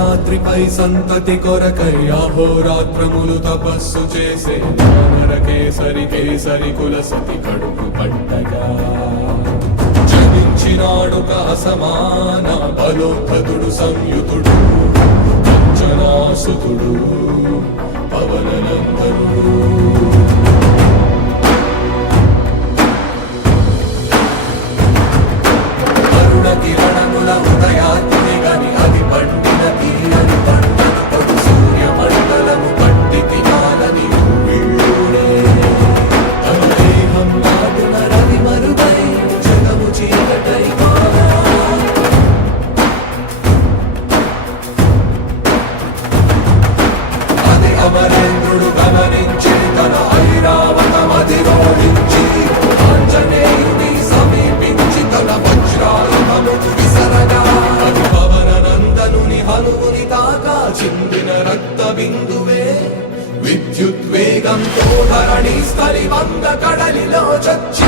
అంజనాద్రిపై సంతతి కొరకై అహోరాత్రములు తపస్సు చేసే వానర కేసరి కేసరి కుల సతి కడుపు పట్టగా జనించినాడుక అసమాన బలోద్ధతుడు సంయుతుడు అంజనాసుతుడు పవననందనుడు. కిరణముల ఉదయాత్తి గని అది పండిన తీరని పంటను సూర్యమండలము పట్టి తినాలని వీళ్ళుడే తన దేహం నాటున రవి మరుగై జగము చీకటై అది అమరేంద్రుడు గమనించి తన ఐరావతమది రోడించి ఆంజనేయుని సమీపించి తన వజ్రాయుధమును విసరగా అది పవననందనుని హనువుని తాకా చిందిన రక్త బిందువే విద్యుద్వేగంతో ధరణి స్థలి వంగ కడలిలో చచ్చి